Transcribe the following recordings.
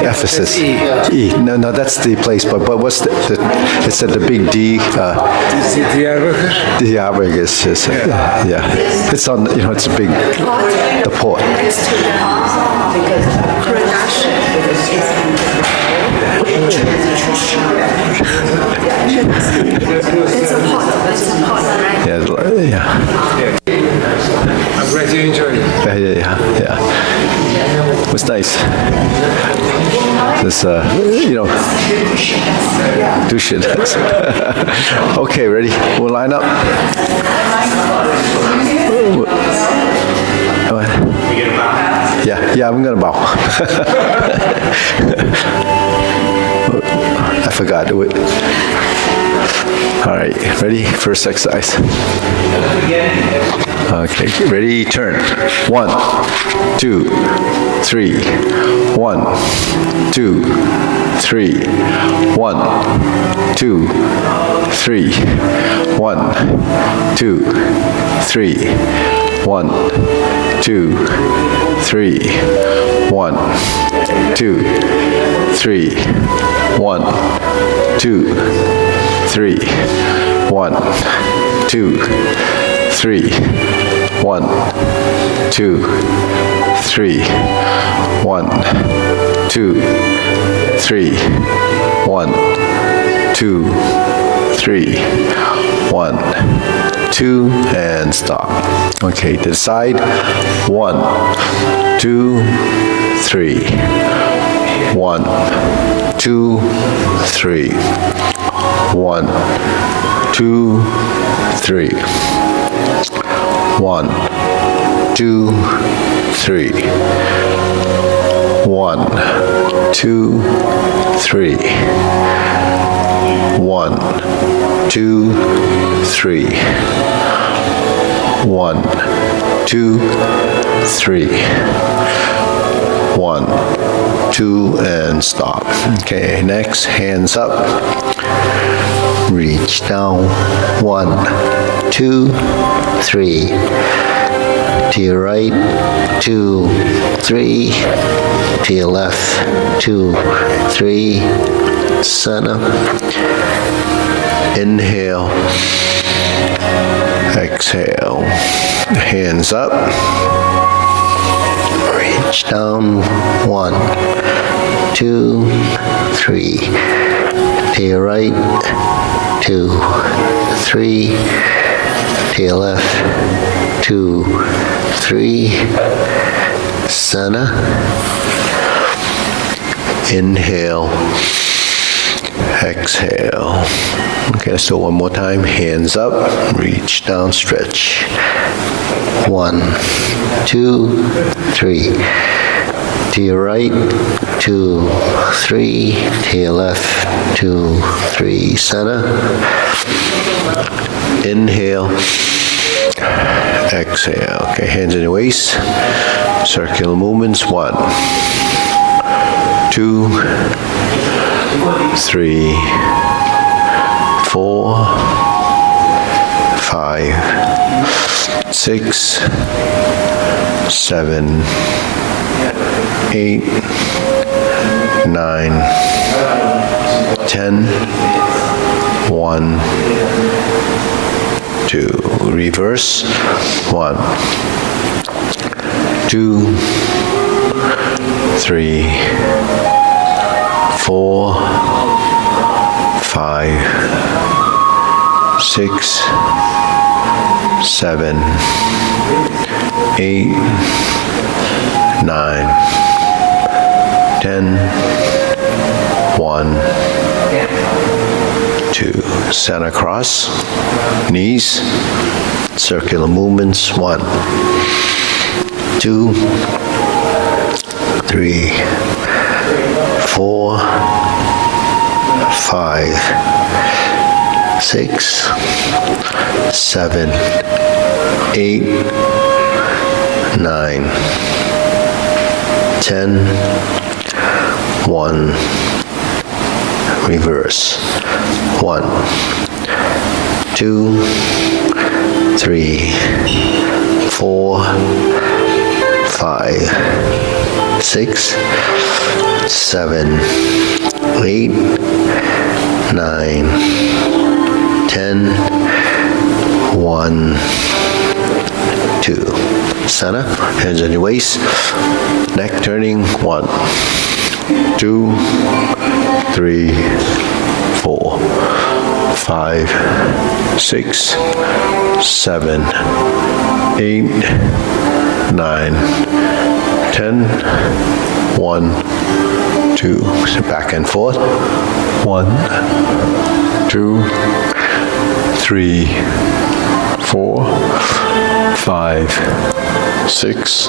Ephesus. E. No, that's the place. But what's it's at the big D. Diyarbakir is yeah. It's on. It's a big. The port. It's a pot, right? Yeah. I'm glad you enjoyed it. Yeah. It was nice. This, do shit. Okay, ready? We'll line up. Yeah, I'm gonna bow. I forgot. All right, ready? First exercise. Okay, ready? Turn. 1, 2, 3. 1, 2, 3. 1, 2, 3. 1, 2, 3. 1, 2, 3. 1, 2, 3. 1, 2, 3. 1, 2, 3. 1, 2, 3. 1, 2, 3. 1, 2, 3. 1, 2, and stop. Okay, to the side. 1, 2, 3. 1, 2, 3. 1, 2, 3. 1, 2, 3. 1, 2, 3. 1, 2, 3. 1, 2, 3. 1, 2, and stop. Okay, next, hands up. Reach down. 1, 2, 3. To your right. 2, 3. To your left. 2, 3. Center. Inhale. Exhale. Hands up. Reach down. 1, 2, 3. To your right. 2, 3. To your left. 2, 3. Center. Inhale. Exhale. Okay, so one more time. Hands up. Reach down. Stretch. 1, 2, 3. To your right. 2, 3. To your left. 2, 3. Center. Inhale. Exhale. Okay, hands in your waist. Circular movements. 1, 2, 3, 4, 5, 6, 7, 8, 9, 10. 1, 2. Reverse. 1, 2, 3, 4, 5, 6, 7, 8, 9, 10. 1, 2. Center cross. Knees. Circular movements. 1, 2, 3, 4, 5, 6, 7, 8, 9, 10. 1. Reverse. 1, 2, 3, 4, 5, 6, 7, 8, 9, 10, 1, 2. Center, hands on your waist, neck turning, 1, 2, 3, 4, 5, 6, 7, 8, 9, 10, 1, 2. So back and forth. 1, 2, 3, 4, 5, 6,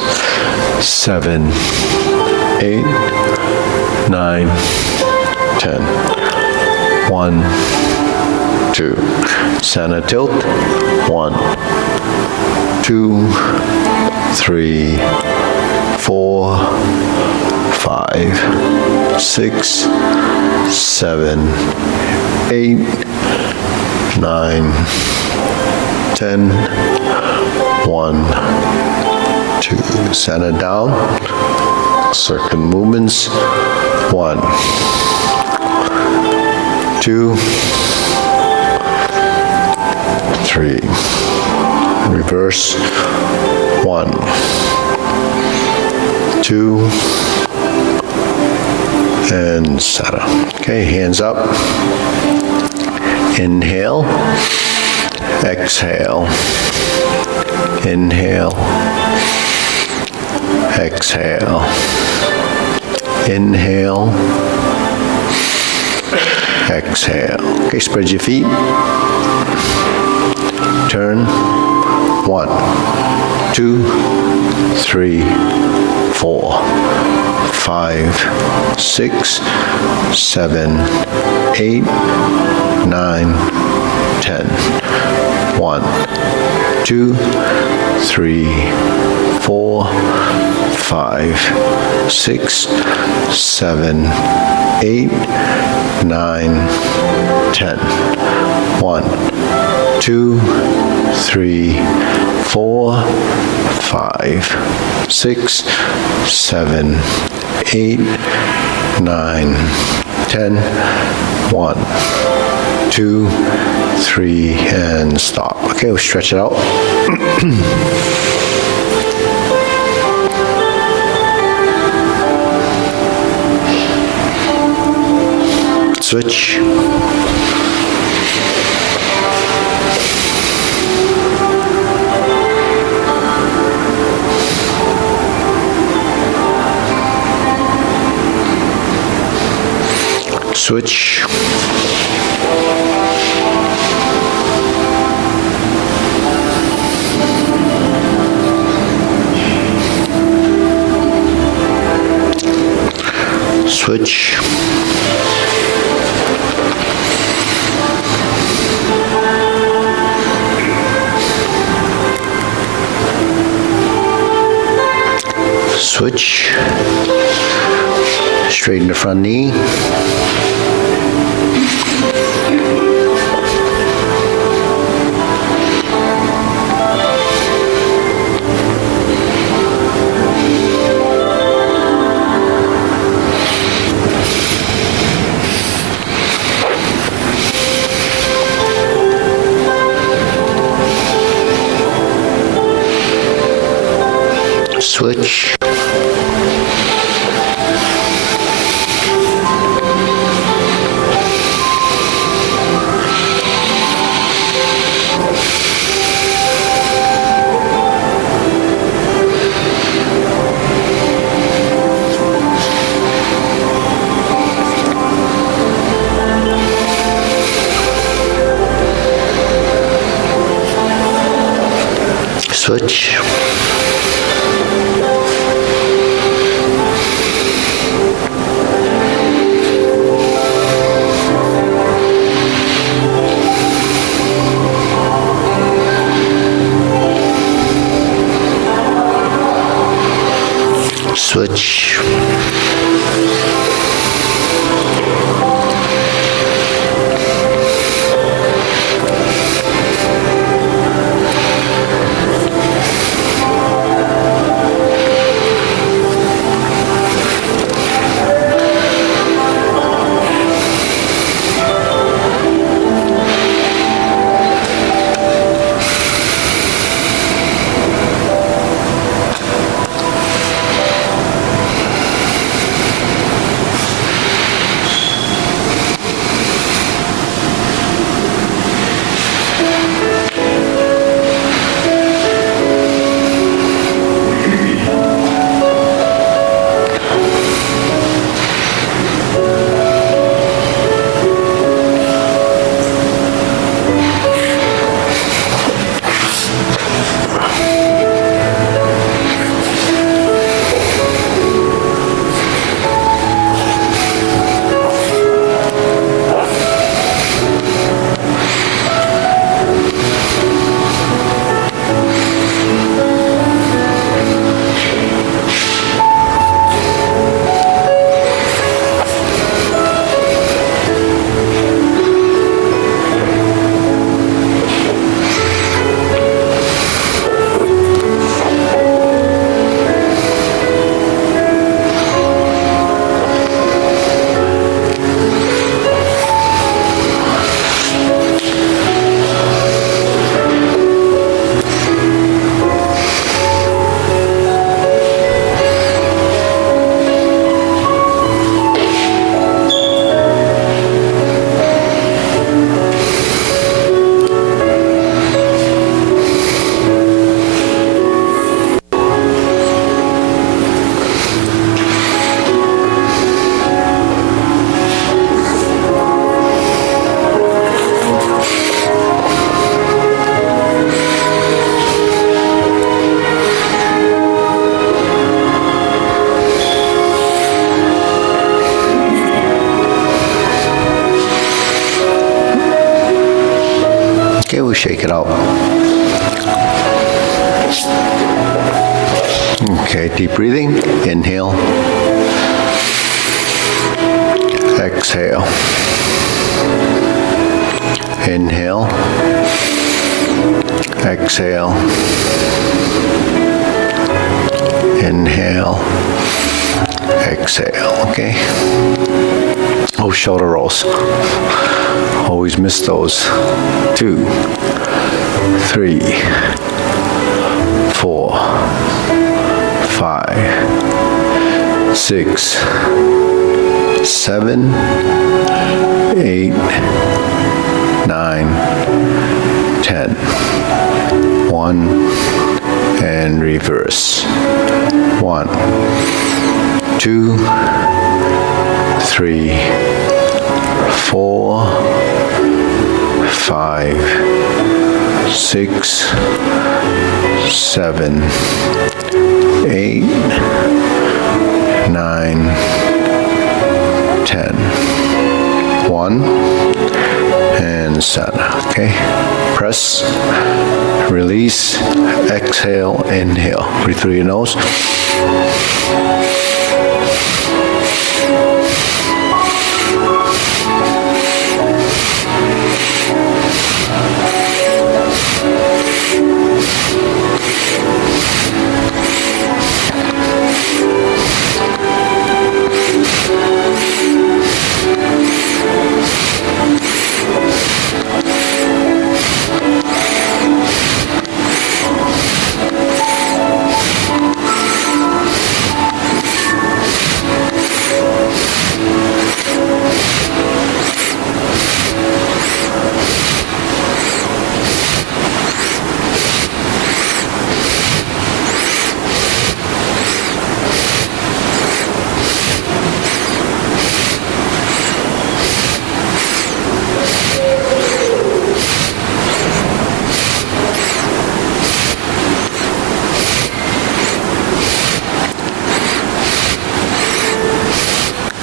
7, 8, 9, 10. 1, 2. Center tilt. 1, 2, 3, 4, 5, 6, 7, 8, 9, 10, 1, 2. Center down. Circle movements. 1, 2, 3. Reverse. 1, 2, and center. Okay, hands up. Inhale. Exhale. Inhale. Exhale. Inhale. Exhale. Okay, spread your feet. Turn. 1, 2, 3, 4, 5, 6, 7, 8, 9, 10. 1, 2, 3, 4, 5, 6, 7, 8, 9, 10. 1, 2, 3, 4, 5, 6, 7, 8, 9, 10. 1, 2, 3, and stop. Okay, we'll stretch it out. Switch. Switch. Switch. Switch. Straighten the front knee. Switch. Switch. Switch. it out. Okay, deep breathing. Inhale. Exhale. Inhale. Exhale. Inhale. Exhale, okay? Oh, shoulder rolls. Always miss those. 2, 3, 4, 5, 6, 7, 8, 9, 10. 1, and reverse. 1, 2, 3, 4, 5, 6, 7, 8, 9, 10. 1, and center, okay? Press, release, exhale, inhale. Breathe through your nose.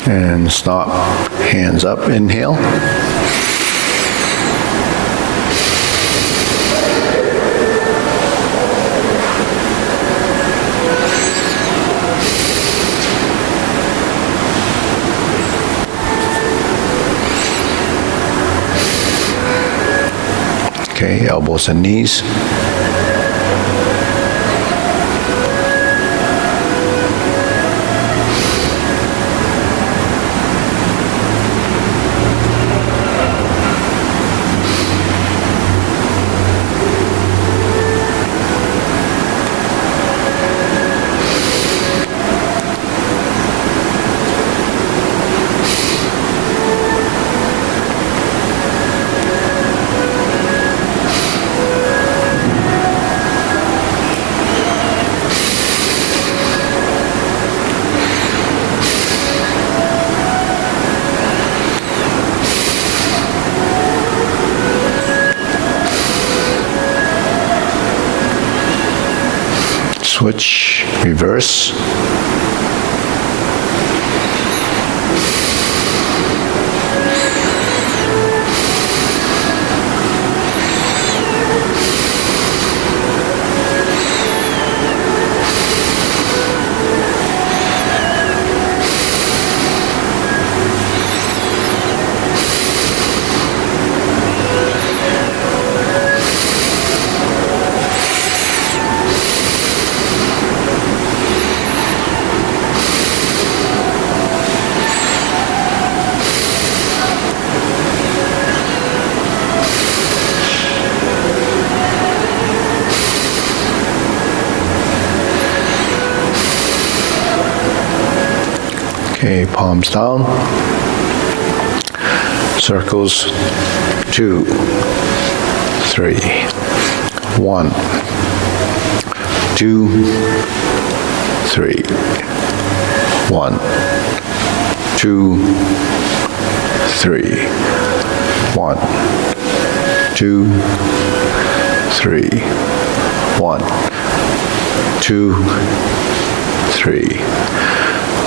And stop, hands up, inhale. Okay, elbows and knees. Switch, reverse. Okay, palms down. Circles, 2, 3, 1, 2, 3, 1, 2, 3, 1, 2, 3, 1, 2, 3,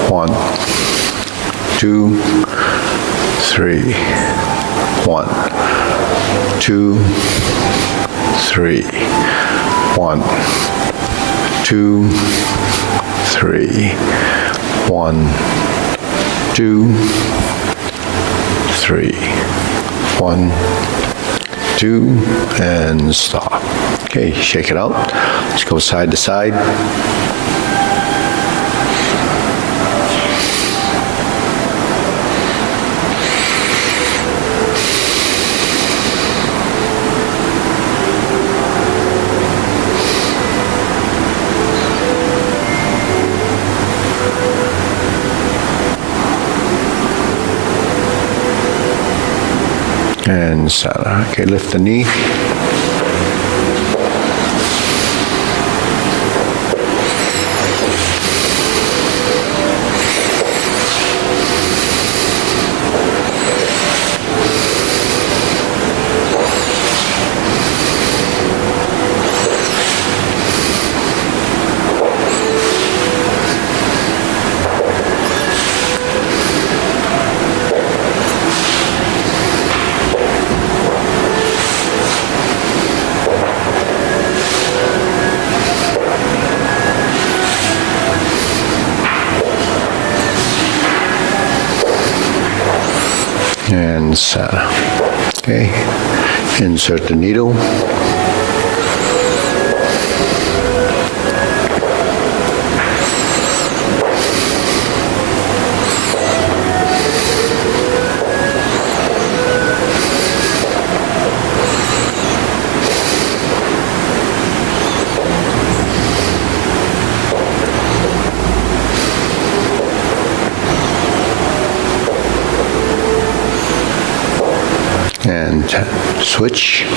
1, 2, 3, 1, 2, 3. 1, 2, 3. 1, 2, 3. 1, 2, and stop. Okay, shake it out. Let's go side to side. And Sada. Okay, lift the knee. And Sada. Okay, insert the needle. And switch.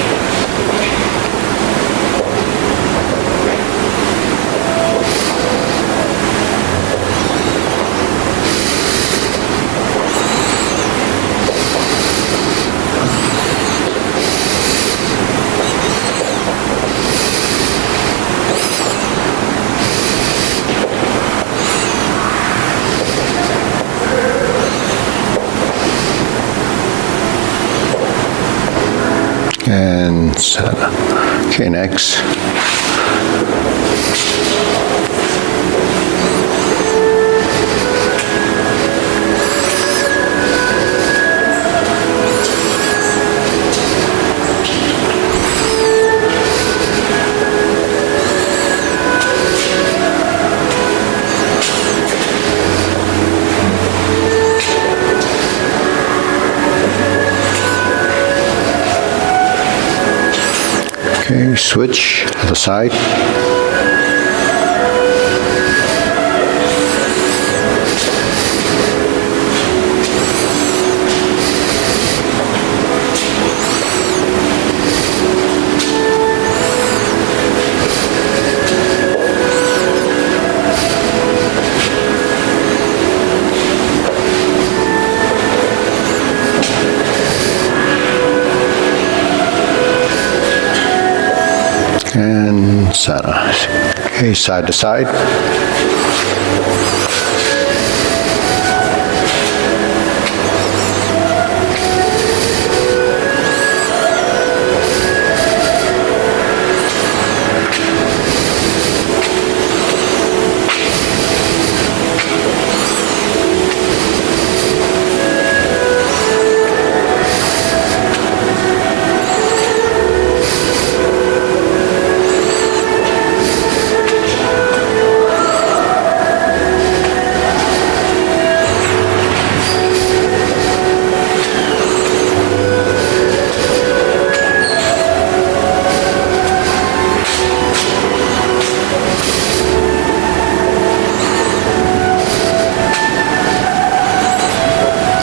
And Sada. Okay, next. Okay, switch to the side. And Sada. Okay, side to side.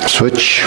Switch.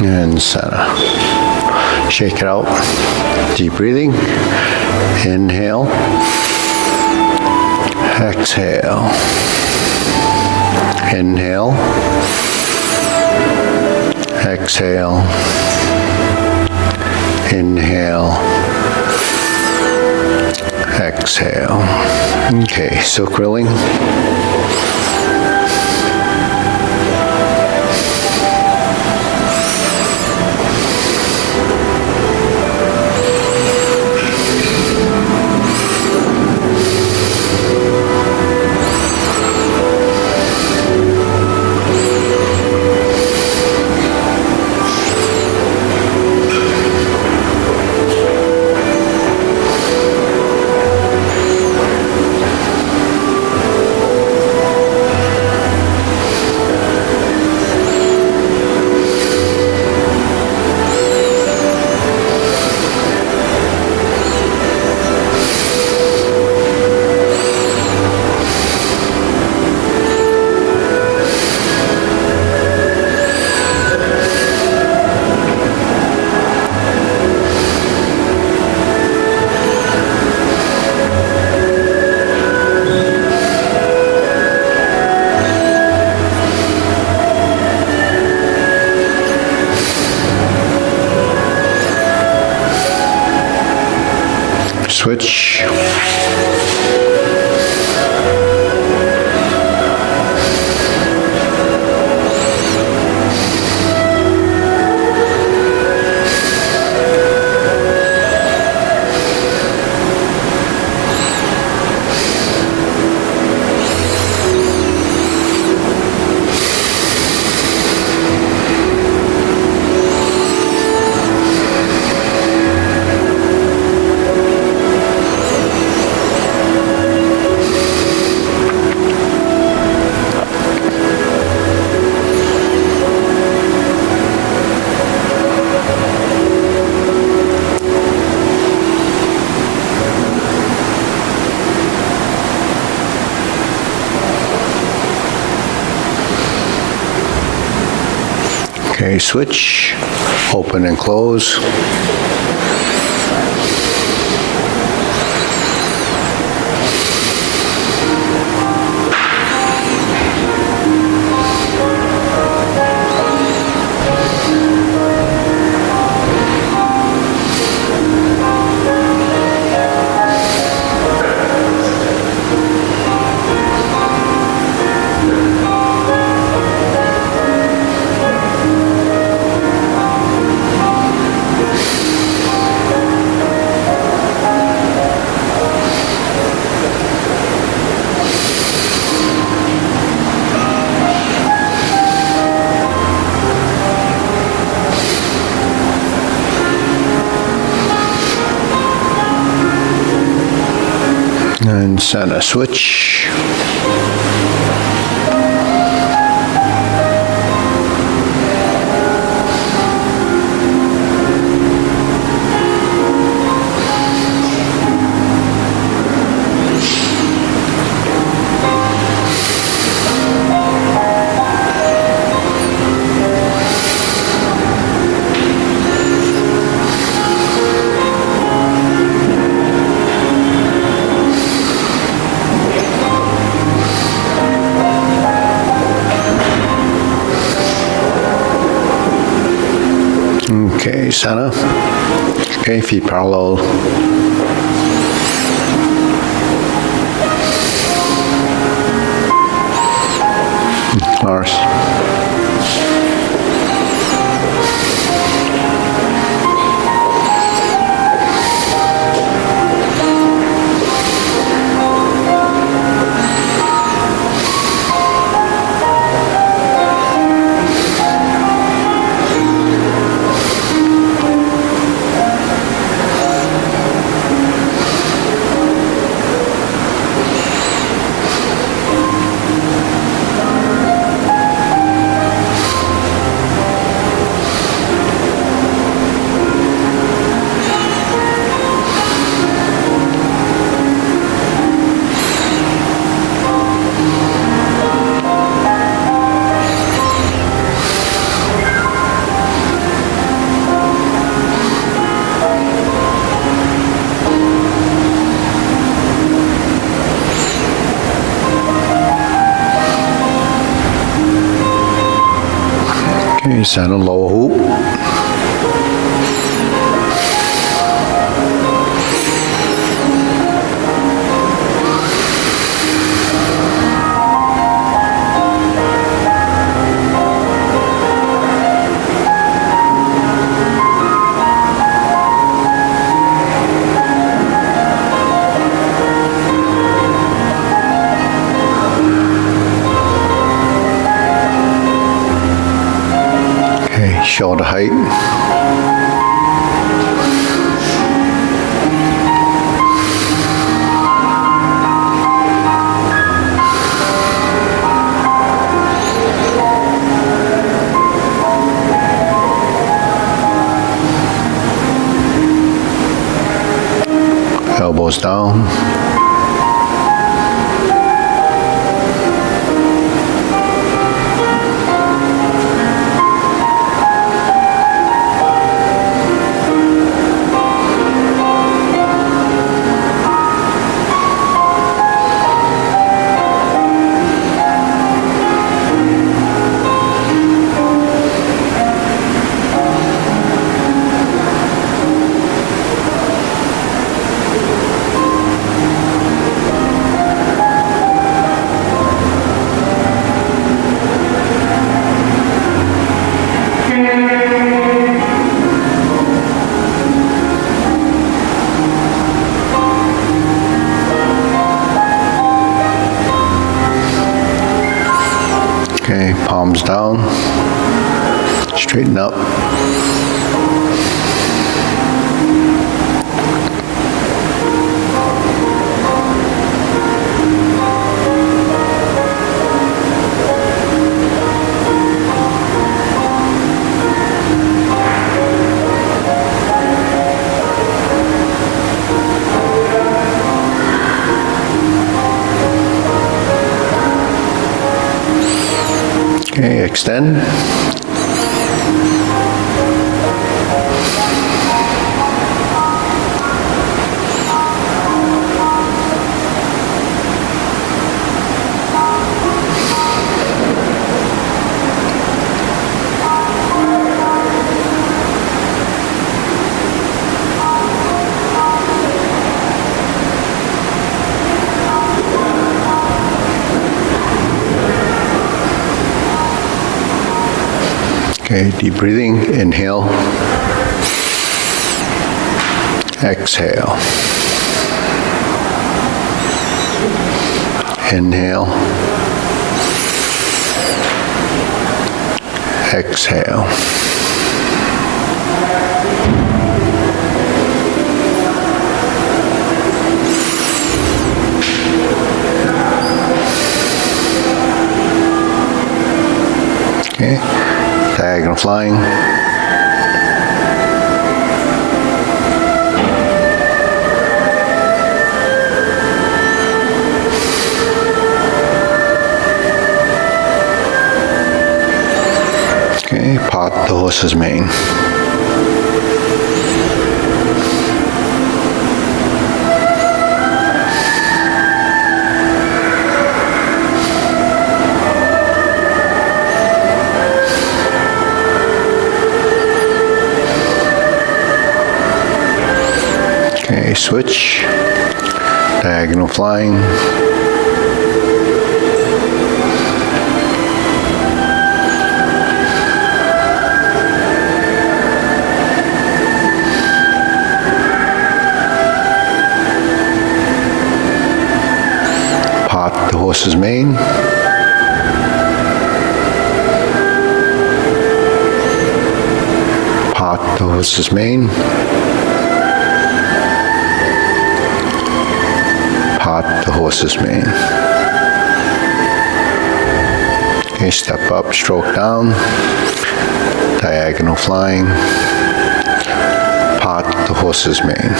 And center. Shake it out. Deep breathing. Inhale. Exhale. Inhale. Exhale. Inhale. Exhale. Okay, silk rilling. Switch. Okay, switch, open and close. And center switch. Okay, center. Okay, feet parallel. Lars. Okay, send a lower hoop. Okay, shoulder height. Elbows down. Okay, palms down, straighten up. Okay, extend. Okay, deep breathing, inhale, exhale, inhale, exhale. Okay, diagonal flying. Okay, part the horse's mane. Okay, switch, diagonal flying. Part the horse's mane. Part the horse's mane. Part the horse's mane. Okay, step up, stroke down, diagonal flying, part the horse's mane.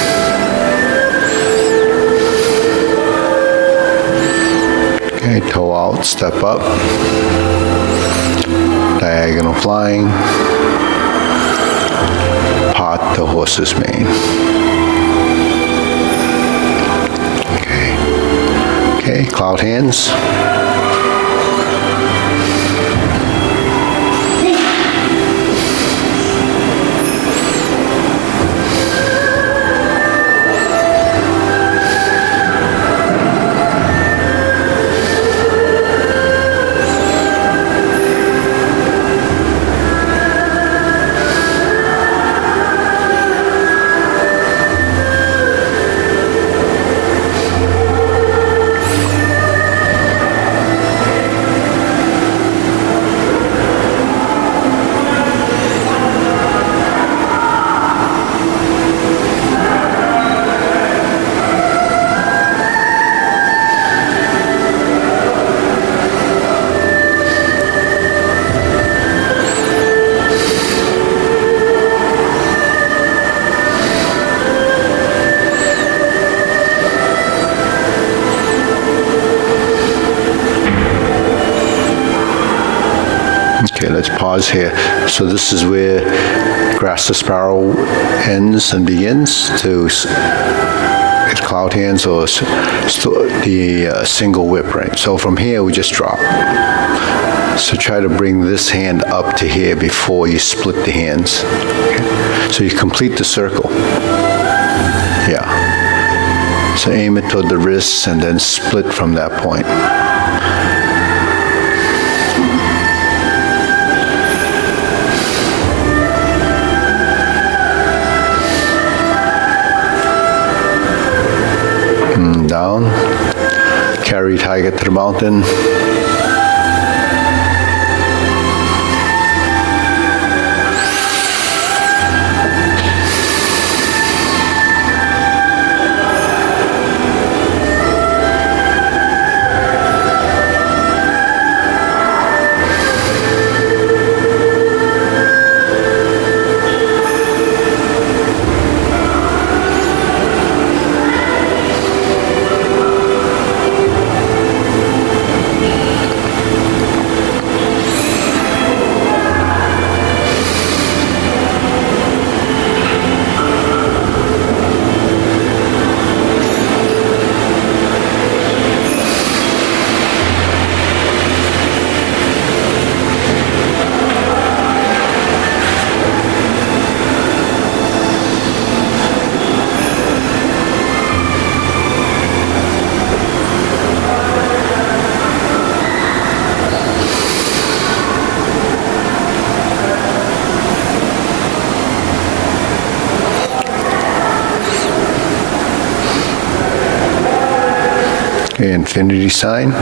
Okay, toe out, step up, diagonal flying, part the horse's mane. Okay, cloud hands. pause here. So this is where grasp the spiral ends and begins to it's cloud hands or the single whip, right? So from here, we just drop. So try to bring this hand up to here before you split the hands. Okay? So you complete the circle. Yeah. So aim it toward the wrists and then split from that point. And down. Carry tiger to the mountain. Infinity sign.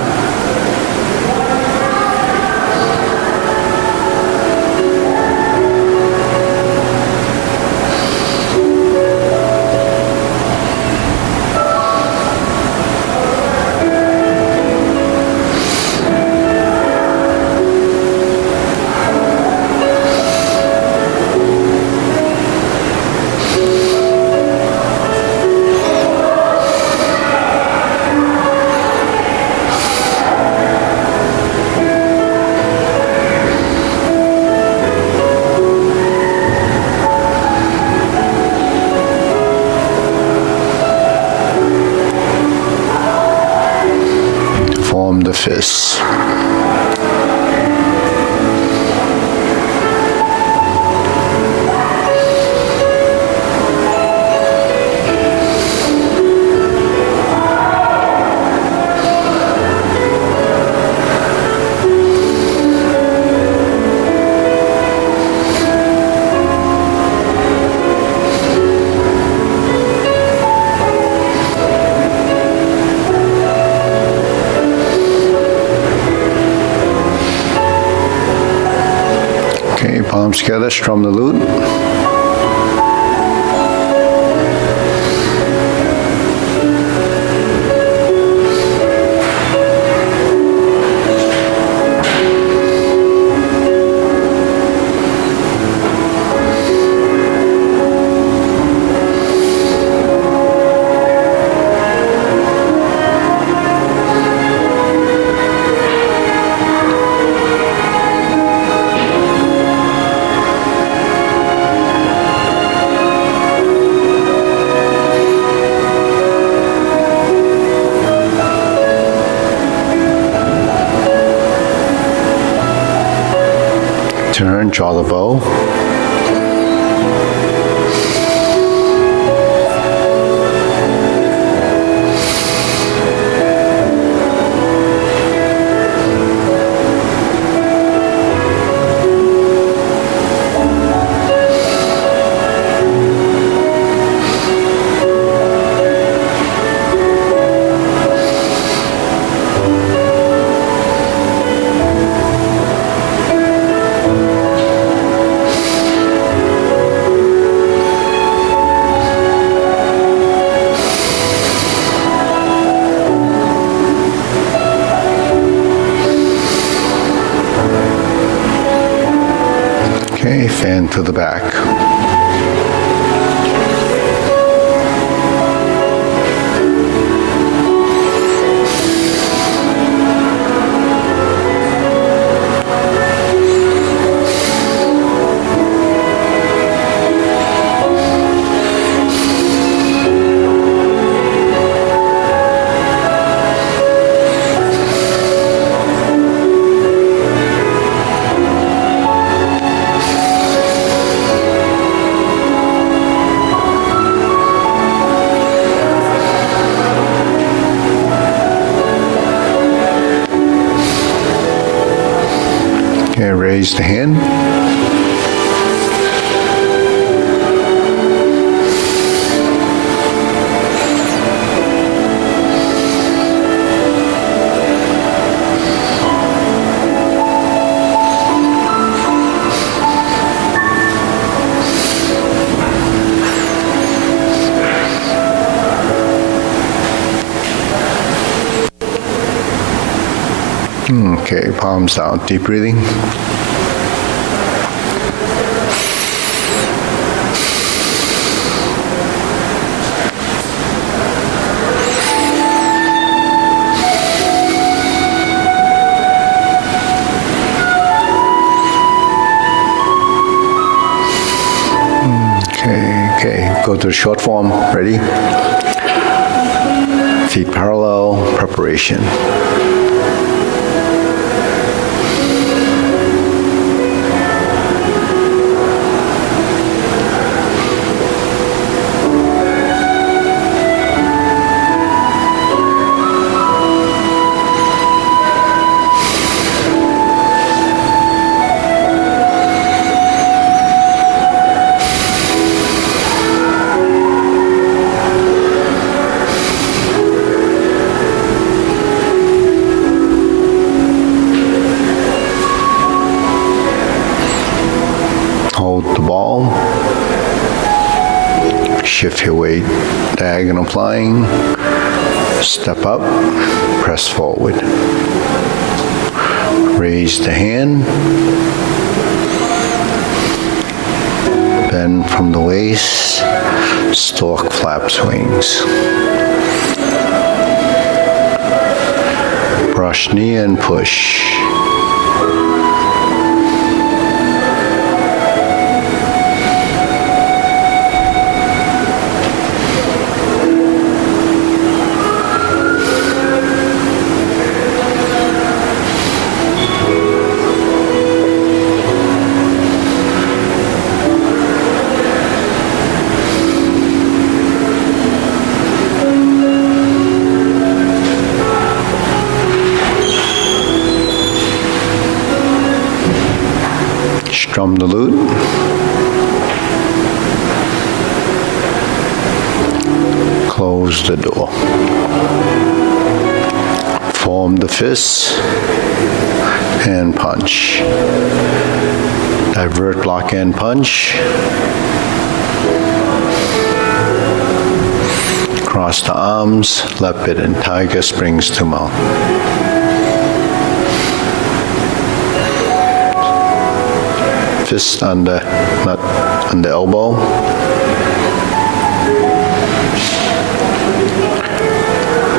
Form the fists. Okay, palms together, strum the lute. Turn, draw the bow. Okay, fan to the back. Raise the hand. Okay, palms down, deep breathing. Okay, go to the short form, ready? Feet parallel, preparation. Hold the ball. Shift your weight, diagonal flying. Step up, press forward. Raise the hand. Bend from the waist. Stork flaps wings. Brush knee and push. Strum the lute. Close the door. Form the fists and punch. Divert, block, and punch. Cross the arms, leopard and tiger springs to mount. Fist under, not under elbow.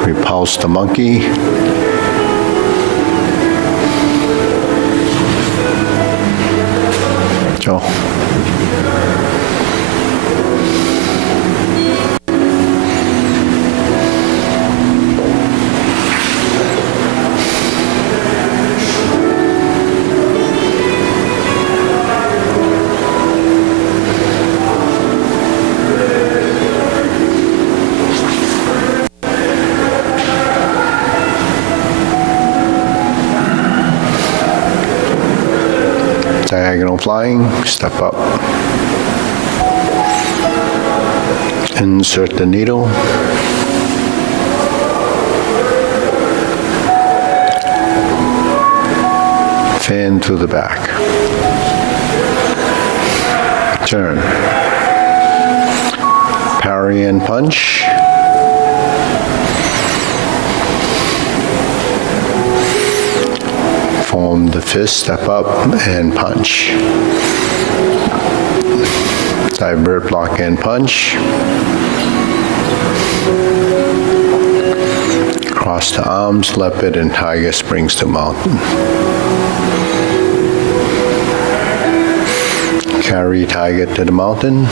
Repulse the monkey. Joe. Diagonal flying, step up. Insert the needle. Fan to the back. Turn. Parry and punch. Form the fist, step up, and punch. Divert, block, and punch. Cross the arms, leopard, and tiger springs to mountain. Carry tiger to the mountain.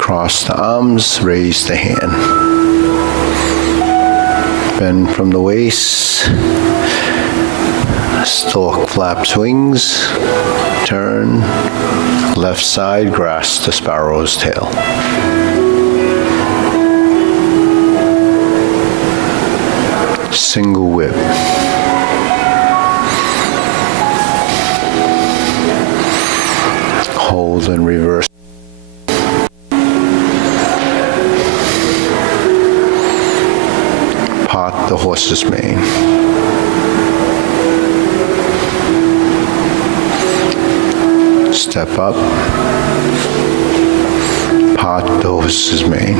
Cross the arms, raise the hand. Bend from the waist. Stork flaps wings. Turn. Left side, grasp the sparrow's tail. Single whip. Hold and reverse. Part the horse's mane. Step up. Part the horse's mane.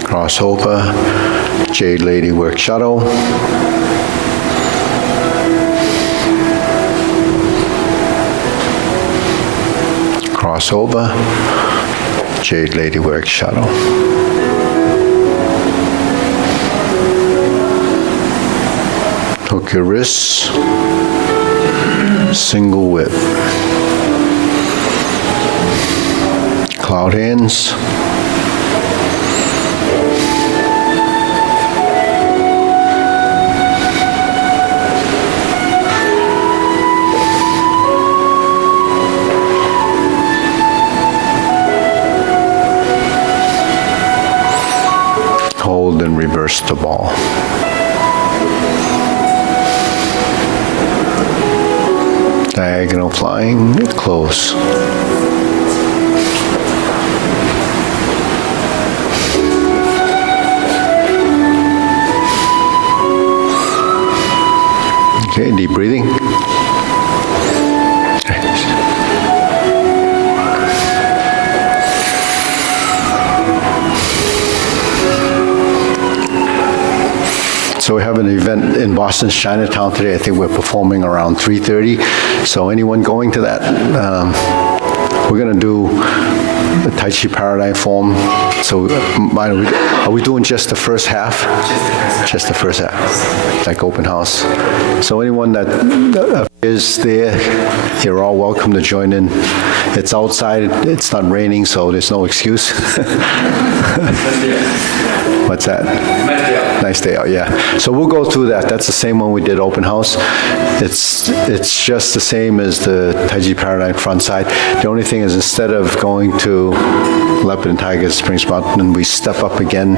Crossover. Jade Lady work shuttle. Crossover. Jade Lady work shuttle. Hook your wrists. Single whip. Cloud hands. Hold and reverse the ball. Diagonal flying, close. Okay, deep breathing. So we have an event in Boston's Chinatown today. I think we're performing around 3:30. So anyone going to that, we're going to do the Tai Chi Paradigm form. So are we doing just the first half? Just the first half, like open house. So anyone that is there, you're all welcome to join in. It's outside, it's not raining, so there's no excuse. What's that? Nice day out, yeah. So we'll go through that. That's the same one we did open house. It's just the same as the Tai Chi Paradigm front side. The only thing is instead of going to Leopard and Tiger Springs Mountain, we step up again.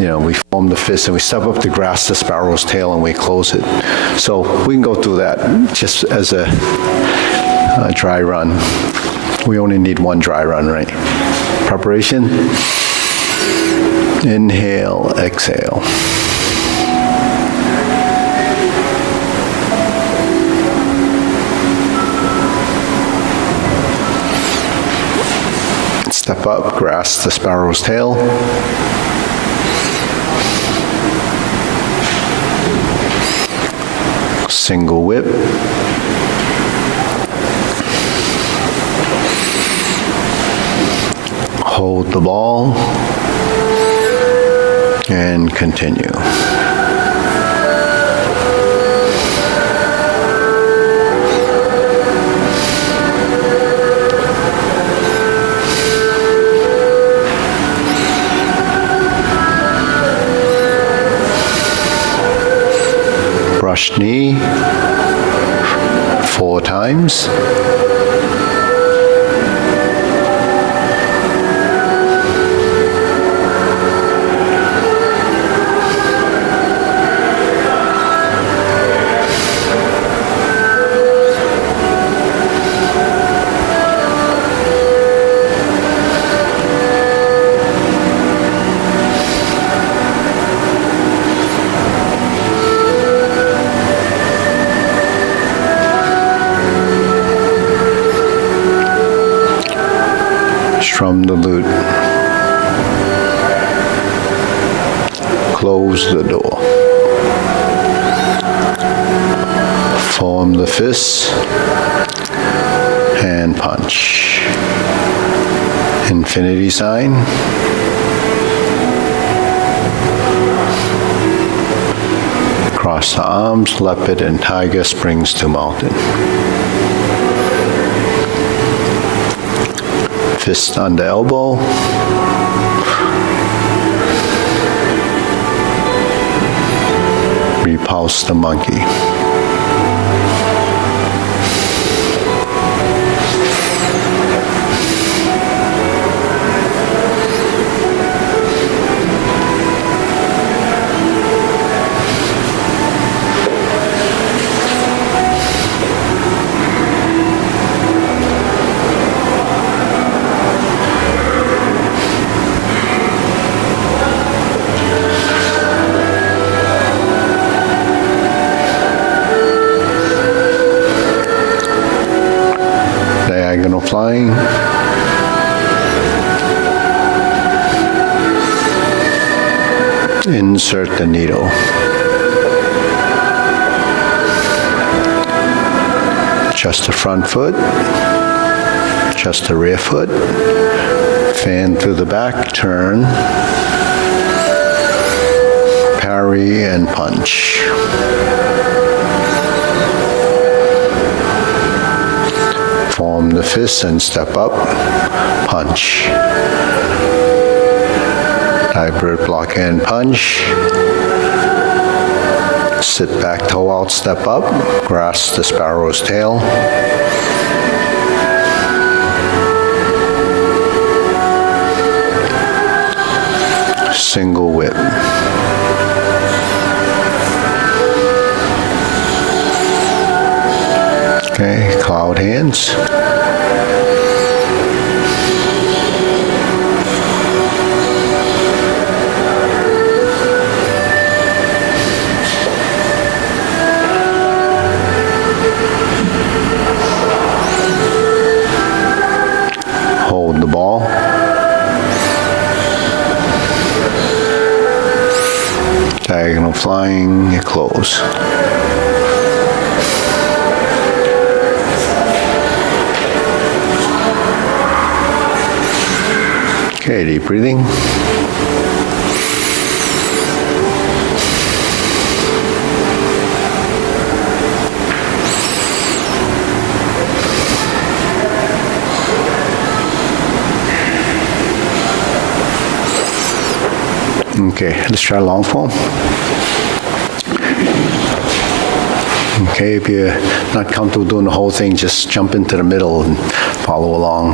You know, we form the fist and we step up to grasp the sparrow's tail and we close it. So we can go through that just as a dry run. We only need one dry run, right? Preparation. Inhale, exhale. Step up, grasp the sparrow's tail. Single whip. Hold the ball. And continue. Brush knee 4 times. Strum the lute. Close the door. Form the fist. Hand punch. Infinity sign. Cross the arms, leopard and tiger springs to mountain. Fist under elbow. Repulse the monkey. flying. Insert the needle. Just the front foot, just the rear foot. Fan through the back, turn, parry and punch. Form the fist and step up, punch. Hybrid block and punch. Sit back, toe out, step up, grasp the sparrow's tail. Single whip. Okay, cloud hands. Hold the ball. Diagonal flying, you close. Okay, deep breathing. Okay, let's try long form. Okay, if you're not comfortable doing the whole thing, just jump into the middle and follow along.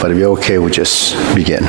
But if you're okay, we'll just begin.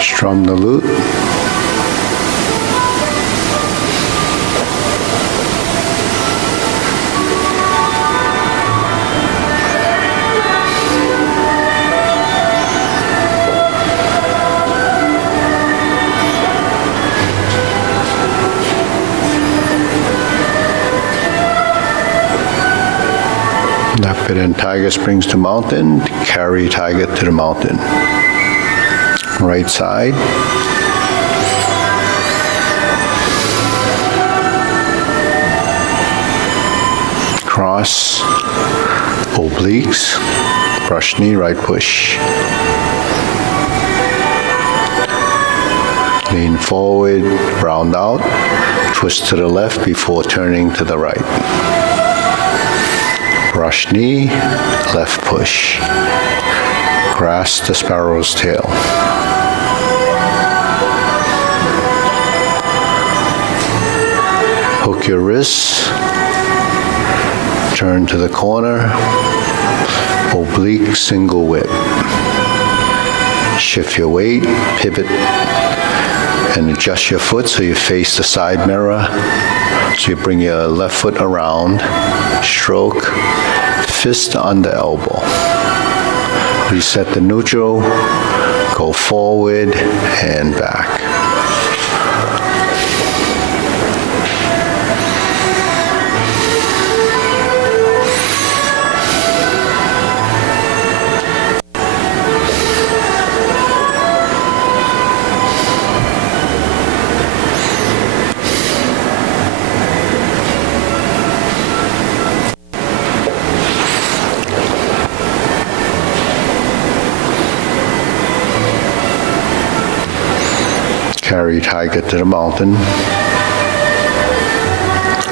Strum the lute. Left it in Tiger Springs to mountain, carry Tiger to the mountain. Right side. Cross, obliques, brush knee, right push. Lean forward, round out, twist to the left before turning to the right. Brush knee, left push. Grasp the sparrow's tail. Hook your wrists, turn to the corner, oblique single whip. Shift your weight, pivot, and adjust your foot so you face the side mirror. So you bring your left foot around, stroke, fist under elbow. Reset the neutral, go forward and back. Carry tiger to the mountain.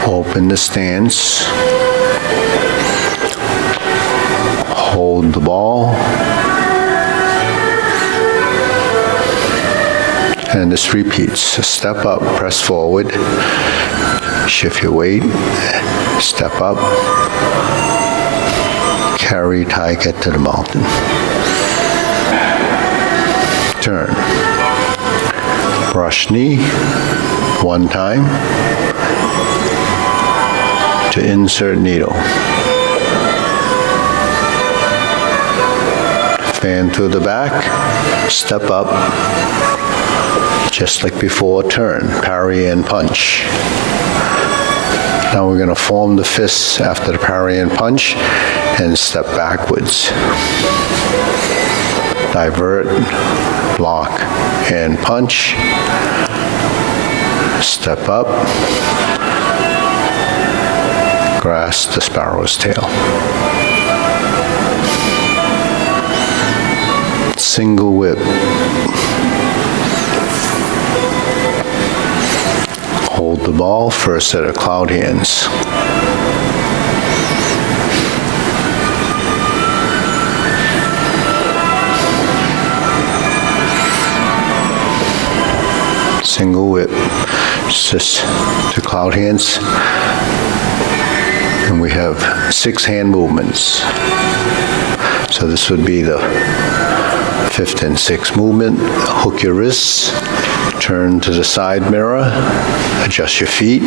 Open the stance. Hold the ball. And this repeats. Step up, press forward. Shift your weight. Step up. Carry tiger to the mountain. Turn. Brush knee, one time, to insert needle. Fan to the back, step up, just like before, turn, parry and punch. Now we're going to form the fists after the parry and punch and step backwards. Divert, block, and punch. Step up. Grasp the sparrow's tail. Single whip. Hold the ball, first set of cloud hands. Single whip, just to cloud hands. And we have 6 hand movements. So this would be the 5th and 6th movement. Hook your wrists, turn to the side mirror, adjust your feet.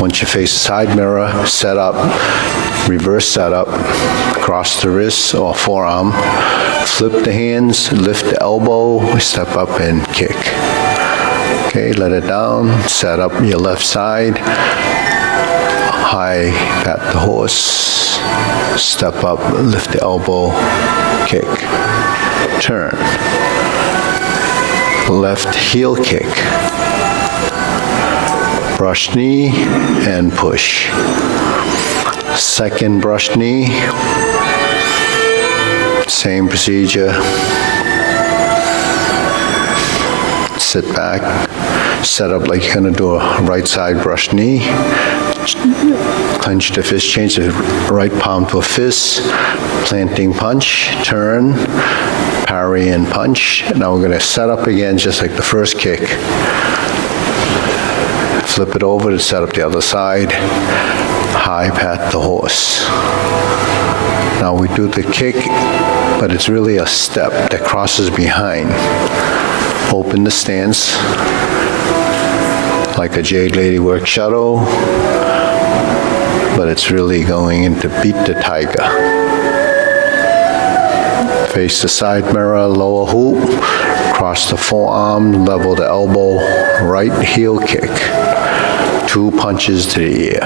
Once you face the side mirror, set up, reverse setup, cross the wrists or forearm, flip the hands, lift the elbow, step up and kick. Okay, let it down, set up your left side, high pat the horse, step up, lift the elbow, kick, turn. Left heel kick, brush knee and push. Second brush knee, same procedure. Sit back, set up like you're gonna do a right side brush knee. Clench the fist, change the right palm to a fist, planting punch, turn, parry and punch. Now we're gonna set up again just like the first kick. Flip it over to set up the other side, high pat the horse. Now we do the kick, but it's really a step that crosses behind. Open the stance like a Jade Lady work shuttle, but it's really going in to beat the tiger. Face the side mirror, lower hoop, cross the forearm, level the elbow, right heel kick. 2 punches to the ear.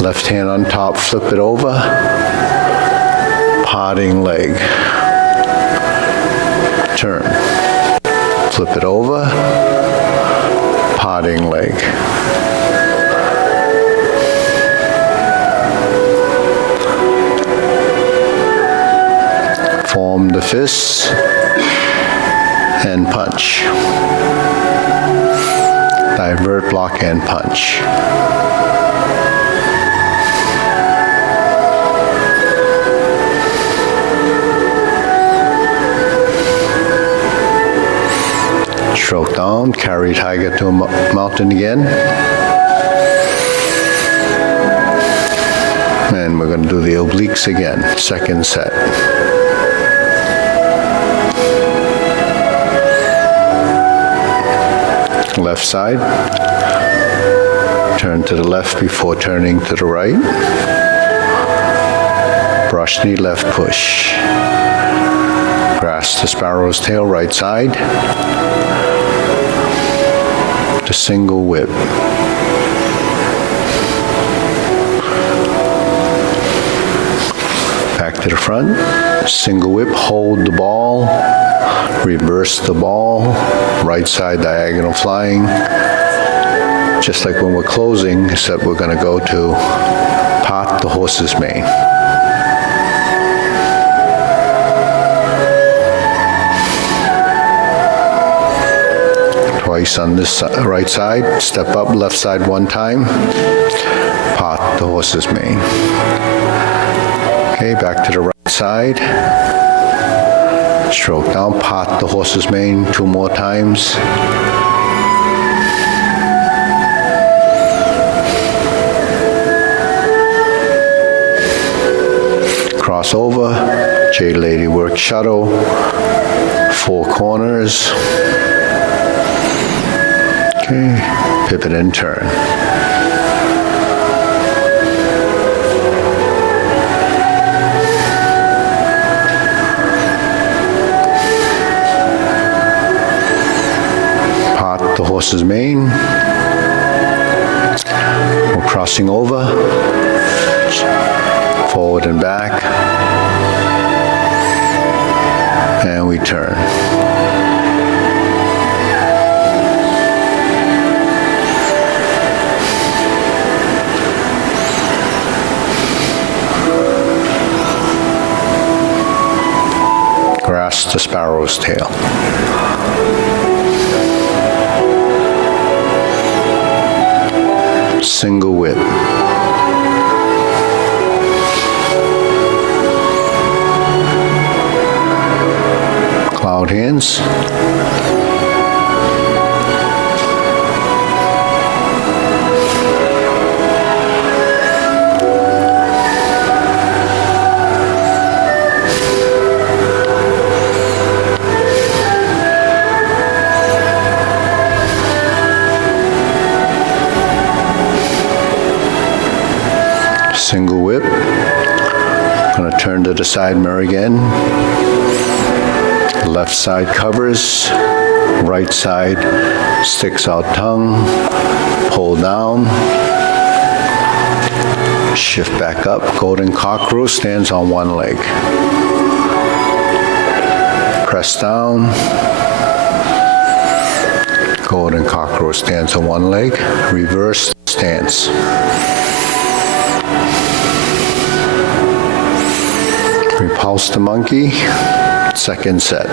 Left hand on top, flip it over, parting leg. Turn. Flip it over, parting leg. Form the fists and punch. Divert, block, and punch. Stroke down, carry tiger to a mountain again. And we're going to do the obliques again, second set. Left side, Turn to the left before turning to the right. Brush knee left push. Grasp the sparrow's tail right side. The single whip. Back to the front. Single whip, hold the ball. Reverse the ball. Right side diagonal flying. Just like when we're closing, except we're going to go to pot the horse's mane. Twice on this right side, step up, left side one time, pot the horse's mane. Okay, back to the right side, stroke down, pot the horse's mane 2 more times. Cross over, Jade Lady work shuttle, 4 corners. Okay, pivot and turn. Pot the horse's mane. We're crossing over, forward and back, and we turn. Grasp the sparrow's tail. Single whip. Cloud hands. Single whip. Going to turn to the side mirror again. Left side covers, right side sticks out tongue, pull down, shift back up, golden cockerel stands on one leg. Press down, golden cockerel stands on one leg, reverse stance. Repulse the monkey, second set.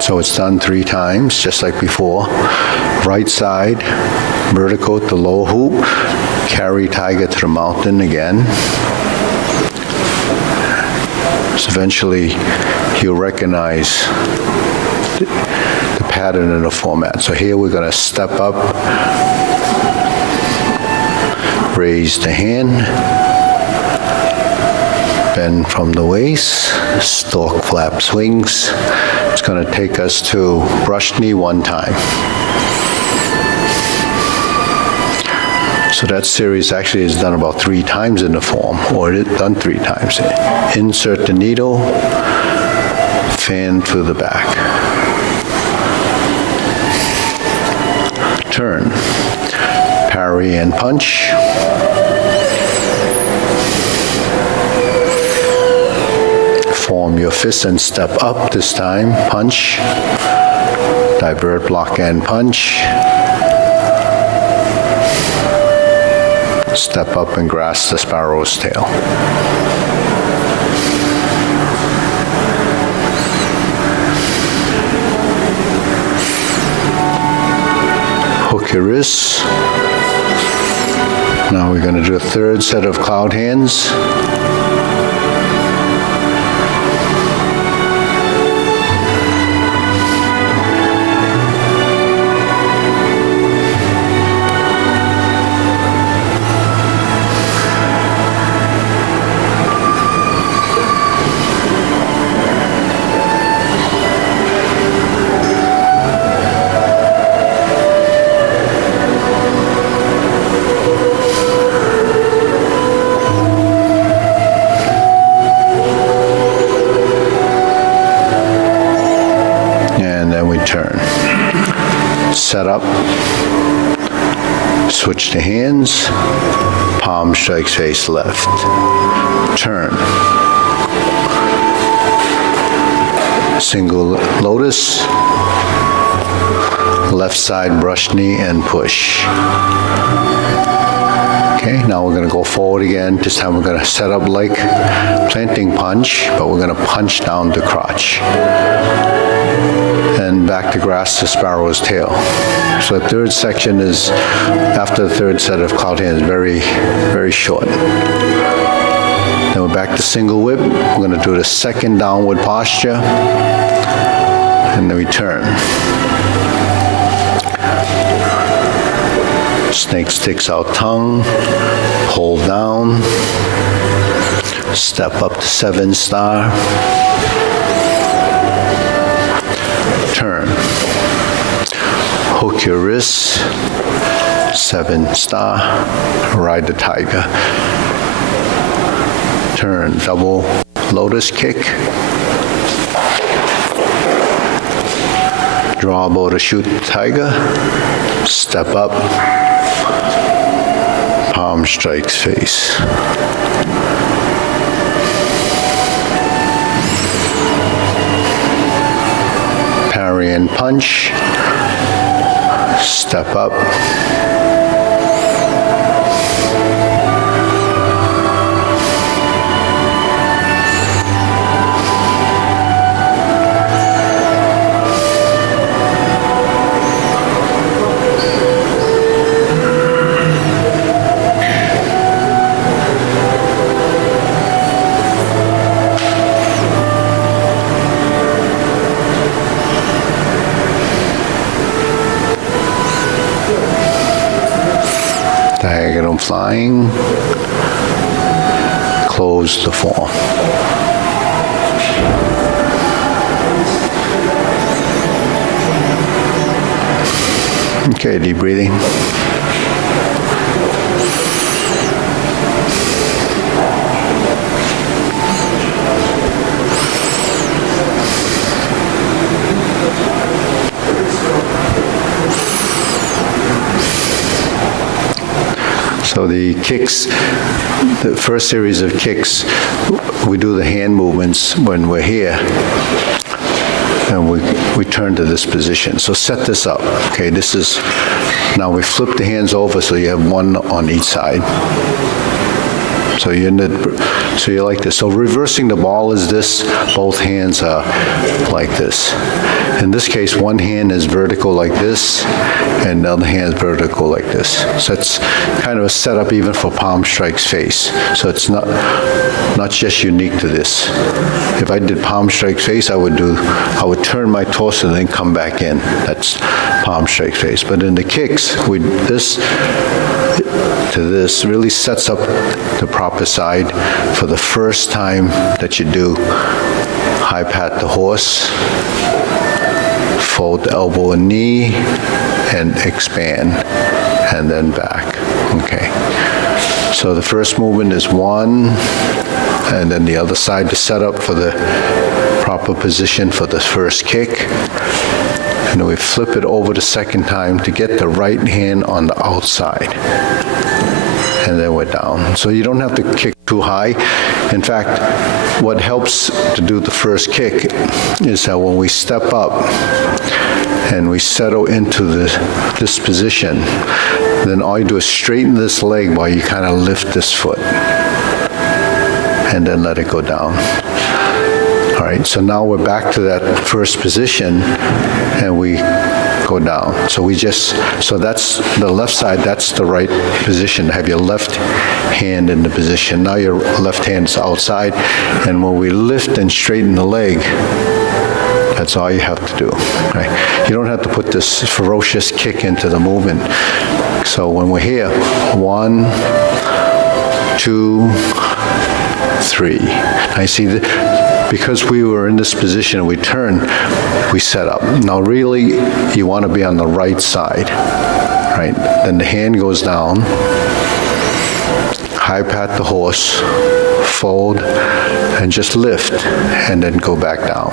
So it's done 3 times, just like before. Right side, vertical to low hoop, carry tiger to the mountain again. So eventually you'll recognize the pattern in the format. So here we're going to step up, raise the hand, bend from the waist, stork flaps wings. It's going to take us to brush knee 1 time. So that series actually is done about 3 times in the form, or it is done 3 times. Insert the needle, fan through the back. Turn, parry and punch. Form your fists and step up this time, punch. Divert, block and punch. Step up and grasp the sparrow's tail. Hook your wrists. Now we're going to do a 3rd set of cloud hands. turn. Set up, switch the hands, palm strikes face left. Turn. Single lotus, left side brush knee and push. Okay, now we're going to go forward again. This time we're going to set up like planting punch, but we're going to punch down the crotch. And back to grass the sparrow's tail. So the third section is, after the third set of cloud hands, very, very short. Then we're back to single whip. We're going to do the second downward posture. And then we turn. Snake sticks out tongue, hold down, step up to 7-star, turn, hook your wrists, 7-star, ride the tiger, turn, double lotus kick, draw bow to shoot tiger, step up, palm strikes face. Parry and punch, step up, diagonal flying, close the form. Okay, deep breathing. So the kicks, the first series of kicks, we do the hand movements when we're here, and we turn to this position. So set this up. Okay, this is, now we flip the hands over so you have one on each side. So you're like this. So reversing the ball is this, both hands are like this. In this case, one hand is vertical like this, and the other hand is vertical like this. So it's kind of a setup even for palm strikes face. So it's not just unique to this. If I did palm strikes face, I would turn my torso and then come back in. That's palm strikes face. But in the kicks, this to this really sets up the proper side for the first time that you do high pat the horse, fold the elbow and knee, and expand, and then back. Okay. So the first movement is one, and then the other side to set up for the proper position for the first kick. And then we flip it over the second time to get the right hand on the outside. And then we're down. So you don't have to kick too high. In fact, what helps to do the first kick is that when we step up and we settle into this position, then all you do is straighten this leg while you kind of lift this foot. And then let it go down. All right, so now we're back to that first position, and we go down. So that's the left side, that's the right position. Have your left hand in the position. Now your left hand is outside, and when we lift and straighten the leg, that's all you have to do. Right? You don't have to put this ferocious kick into the movement. So when we're here, 1, 2, 3. Now you see, because we were in this position and we turn, we set up. Now really, you want to be on the right side, right? Then the hand goes down, high pat the horse, fold, and just lift, and then go back down.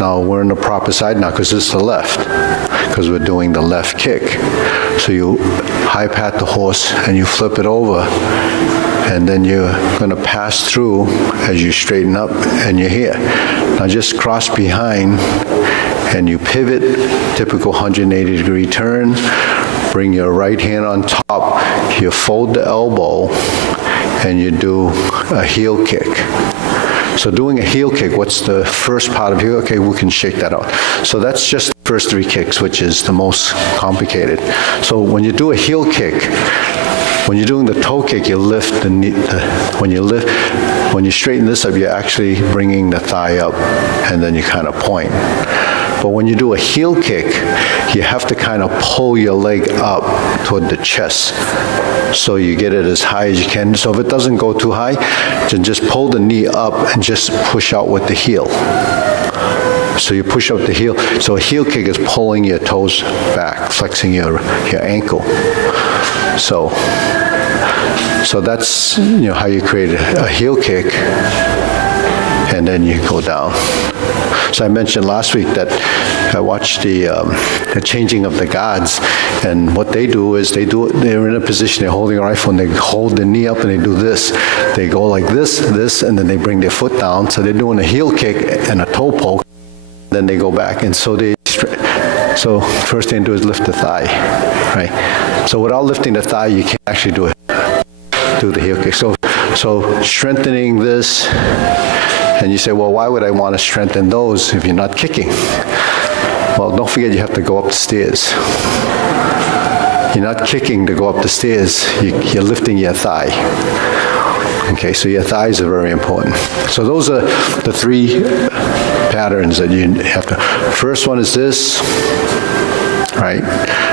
Now we're in the proper side now because it's the left, because we're doing the left kick. So you high pat the horse and you flip it over, and then you're going to pass through as you straighten up and you're here. Now just cross behind and you pivot, typical 180-degree turn, bring your right hand on top, you fold the elbow, and you do a heel kick. So doing a heel kick, what's the first part of heel? Okay, we can shake that out. So that's just the first 3 kicks, which is the most complicated. So when you do a heel kick, when you're doing the toe kick, you lift the knee. When you straighten this up, you're actually bringing the thigh up, and then you kind of point. But when you do a heel kick, you have to kind of pull your leg up toward the chest, so you get it as high as you can. So if it doesn't go too high, then just pull the knee up and just push out with the heel. So you push up the heel. So a heel kick is pulling your toes back, flexing your ankle. So that's how you create a heel kick, and then you go down. So I mentioned last week that I watched the changing of the guards, and what they do is they're in a position, they're holding a rifle, and they hold the knee up and they do this. They go like this, and then they bring their foot down. So they're doing a heel kick and a toe poke, then they go back, and so first thing they do is lift the thigh, right? So without lifting the thigh, you can't actually do the heel kick. So strengthening this, and you say, well, why would I want to strengthen those if you're not kicking? Well, don't forget you have to go up the stairs. You're not kicking to go up the stairs, you're lifting your thigh. Okay, so your thighs are very important. So those are the 3 patterns that you have to. First one is this, right?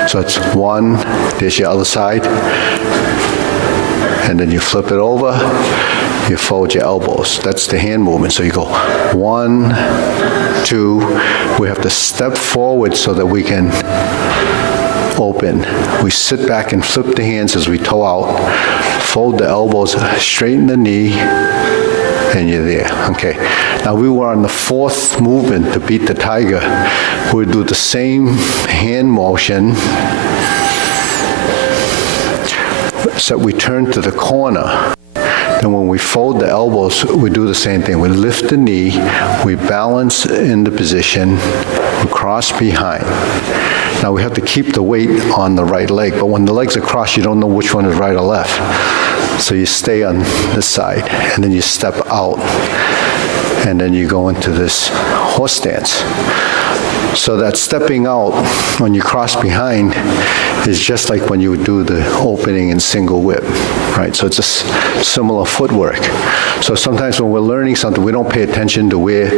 So it's 1, there's your other side, and then you flip it over, you fold your elbows. That's the hand movement. So you go 1, 2. We have to step forward so that we can open. We sit back and flip the hands as we toe out, fold the elbows, straighten the knee, and you're there. Okay. Now we were on the 4th movement to beat the tiger. We do the same hand motion, except we turn to the corner. And when we fold the elbows, we do the same thing. We lift the knee, we balance in the position, we cross behind. Now we have to keep the weight on the right leg, but when the legs are crossed, you don't know which one is right or left. So you stay on this side, and then you step out, and then you go into this horse stance. So that stepping out when you cross behind is just like when you would do the opening and single whip, right? So it's a similar footwork. So sometimes when we're learning something, we don't pay attention to where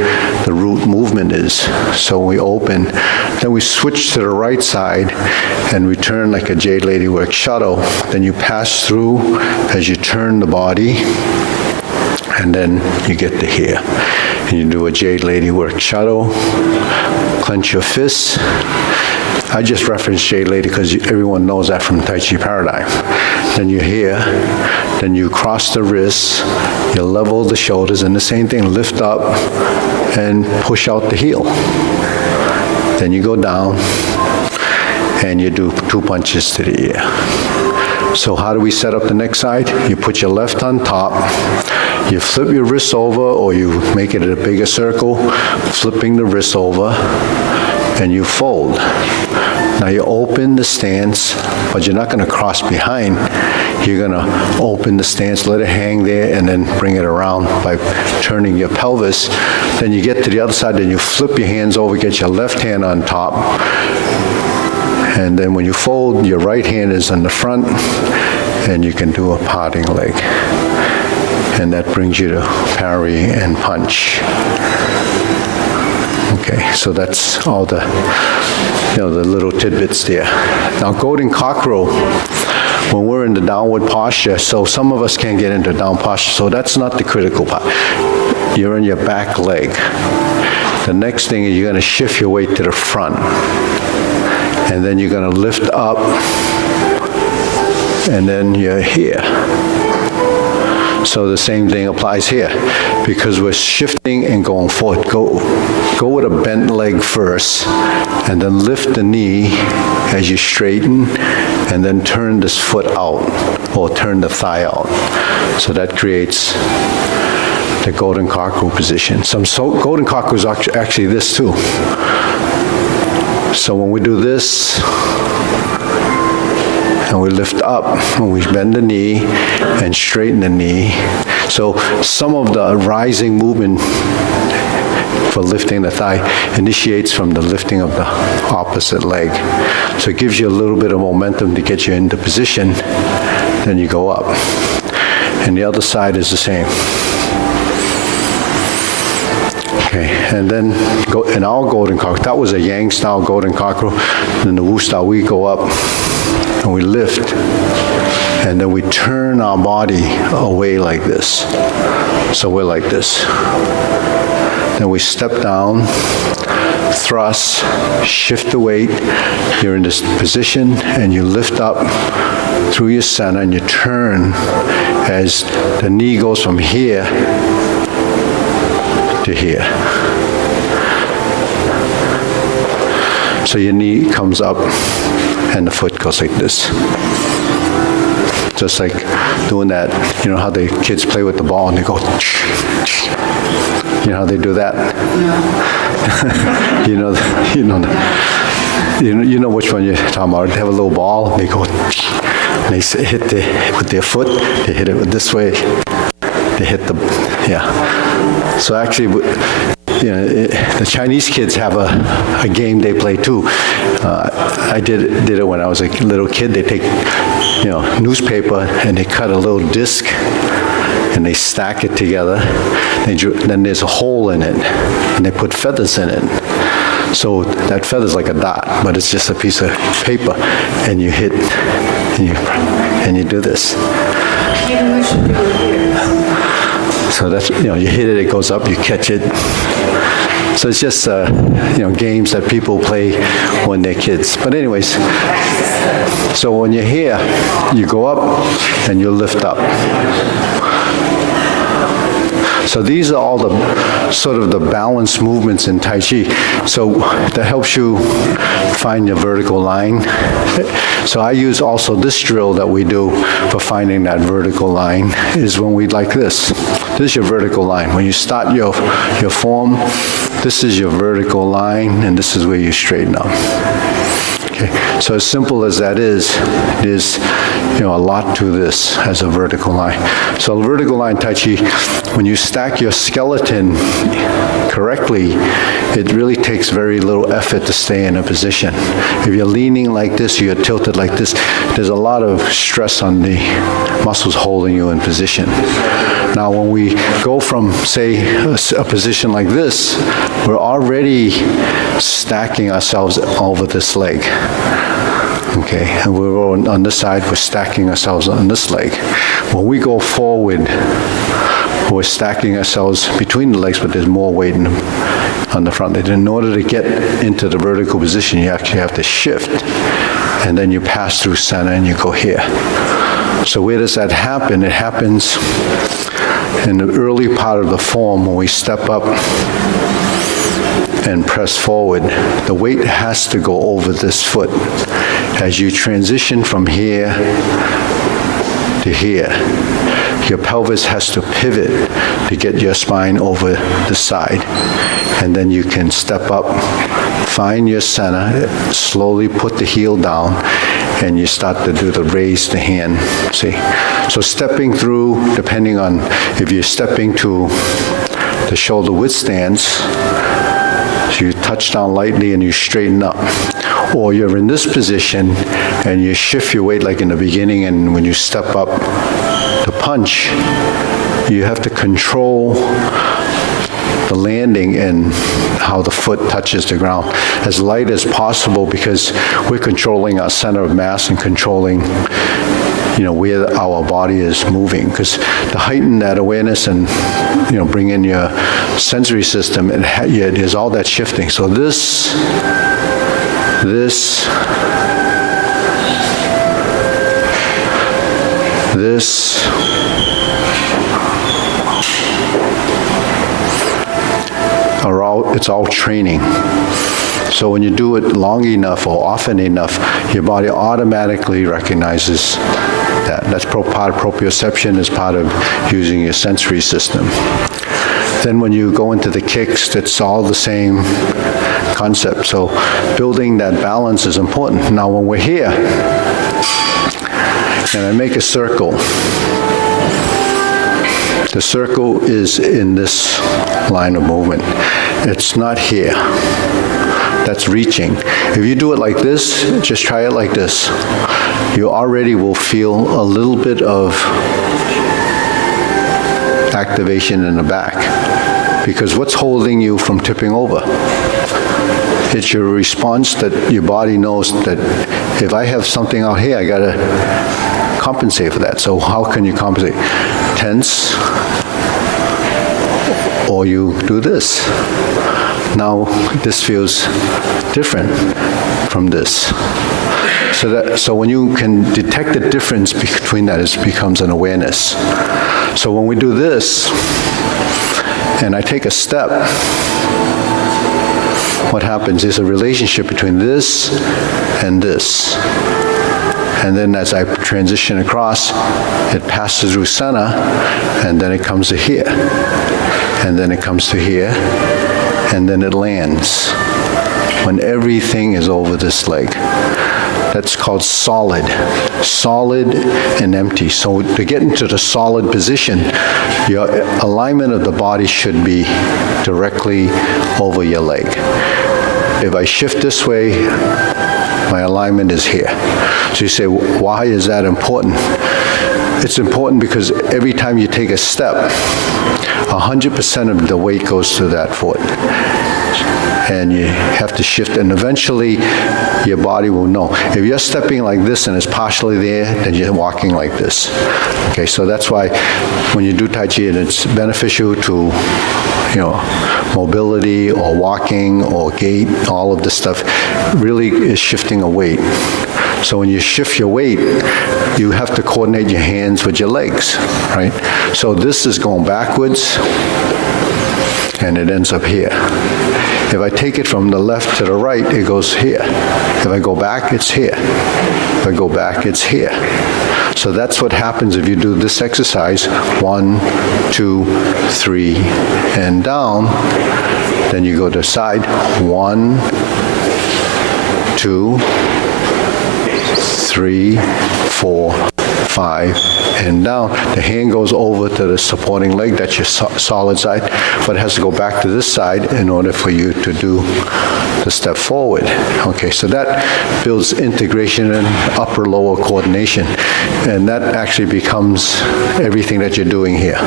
the root movement is. So we open, then we switch to the right side and we turn like a Jade Lady Work shuttle. Then you pass through as you turn the body, and then you get to here. And you do a Jade Lady Work shuttle, clench your fists. I just referenced Jade Lady because everyone knows that from Tai Chi Paradigm. Then you're here, then you cross the wrists, you level the shoulders, and the same thing, lift up and push out the heel. Then you go down, and you do 2 punches to the ear. So how do we set up the next side? You put your left on top, you flip your wrists over, or you make it a bigger circle, flipping the wrists over, and you fold. Now you open the stance, but you're not going to cross behind. You're going to open the stance, let it hang there, and then bring it around by turning your pelvis. Then you get to the other side, then you flip your hands over, get your left hand on top, and then when you fold, your right hand is in the front, and you can do a parting leg. And that brings you to parry and punch. Okay, so that's all the, the little tidbits there. Now, goat cockerel, when we're in the downward posture, so some of us can't get into down posture, so that's not the critical part. You're in your back leg. The next thing is you're going to shift your weight to the front. And then you're going to lift up, and then you're here. So the same thing applies here. Because we're shifting and going forward, go with a bent leg first, and then lift the knee as you straighten, and then turn this foot out, or turn the thigh out. So that creates the golden corkscrew position. Some golden corkscrews are actually this too. So when we do this, and we lift up, and we bend the knee and straighten the knee. So some of the rising movement for lifting the thigh initiates from the lifting of the opposite leg. So it gives you a little bit of momentum to get you into position, then you go up. And the other side is the same. Okay, and then in our golden corkscrew, that was a Yang style golden corkscrew. In the Wu style, we go up and we lift, and then we turn our body away like this. So we're like this. Then we step down, thrust, shift the weight. You're in this position, and you lift up through your center, and you turn as the knee goes from here to here. So your knee comes up and the foot goes like this. Just like doing that, you know how the kids play with the ball and they go, you know how they do that? No. you know which one you're talking about. They have a little ball, they go, and they hit with their foot, they hit it this way, they hit the, yeah. So actually, the Chinese kids have a game they play too. I did it when I was a little kid. They take, newspaper and they cut a little disc and they stack it together. Then there's a hole in it and they put feathers in it. So that feather's like a dot, but it's just a piece of paper, and you hit and you do this. Maybe we should do it here. So that's, you hit it, it goes up, you catch it. So it's just, games that people play when they're kids. But anyways, so when you're here, you go up and you lift up. So these are all the sort of the balanced movements in Tai Chi. So that helps you find your vertical line. So I use also this drill that we do for finding that vertical line is when we like this. This is your vertical line. When you start your form, this is your vertical line, and this is where you straighten up. Okay, so as simple as that is, there's a lot to this as a vertical line. So a vertical line Tai Chi, when you stack your skeleton correctly, it really takes very little effort to stay in a position. If you're leaning like this, you're tilted like this, there's a lot of stress on the muscles holding you in position. Now when we go from, say, a position like this, we're already stacking ourselves over this leg. Okay, and we're on this side, we're stacking ourselves on this leg. When we go forward, we're stacking ourselves between the legs, but there's more weight on the front. In order to get into the vertical position, you actually have to shift, and then you pass through center and you go here. So where does that happen? It happens in the early part of the form when we step up and press forward. The weight has to go over this foot. As you transition from here to here, your pelvis has to pivot to get your spine over the side. And then you can step up, find your center, slowly put the heel down, and you start to do the raise the hand, see? So stepping through, depending on if you're stepping to the shoulder width stance, so you touch down lightly and you straighten up. Or you're in this position and you shift your weight like in the beginning, and when you step up to punch, you have to control the landing and how the foot touches the ground as light as possible, because we're controlling our center of mass and controlling where our body is moving. Because to heighten that awareness and bring in your sensory system, there's all that shifting. So this, it's all training. So when you do it long enough or often enough, your body automatically recognizes that. That's part of proprioception, is part of using your sensory system. Then when you go into the kicks, it's all the same concept. So building that balance is important. Now when we're here, and I make a circle, the circle is in this line of movement. It's not here. That's reaching. If you do it like this, just try it like this. You already will feel a little bit of activation in the back. Because what's holding you from tipping over? It's your response that your body knows that if I have something out here, I gotta compensate for that. So how can you compensate? Tense, or you do this. Now this feels different from this. So when you can detect the difference between that, it becomes an awareness. So when we do this, and I take a step, what happens is a relationship between this and this. And then as I transition across, it passes through center, and then it comes to here. And then it comes to here, and then it lands. When everything is over this leg. That's called solid. Solid and empty. So to get into the solid position, your alignment of the body should be directly over your leg. If I shift this way, my alignment is here. So you say, why is that important? It's important because every time you take a step, 100% of the weight goes to that foot. And you have to shift, and eventually your body will know. If you're stepping like this and it's partially there, then you're walking like this. Okay, so that's why when you do Tai Chi, and it's beneficial to, mobility or walking or gait, all of this stuff really is shifting a weight. So when you shift your weight, you have to coordinate your hands with your legs, right? So this is going backwards, and it ends up here. If I take it from the left to the right, it goes here. If I go back, it's here. If I go back, it's here. So that's what happens if you do this exercise, 1, 2, 3, and down. Then you go to side, 1, 2, 3, 4, 5, and down. The hand goes over to the supporting leg, that's your solid side, but it has to go back to this side in order for you to do the step forward. Okay, so that builds integration and upper-lower coordination, and that actually becomes everything that you're doing here.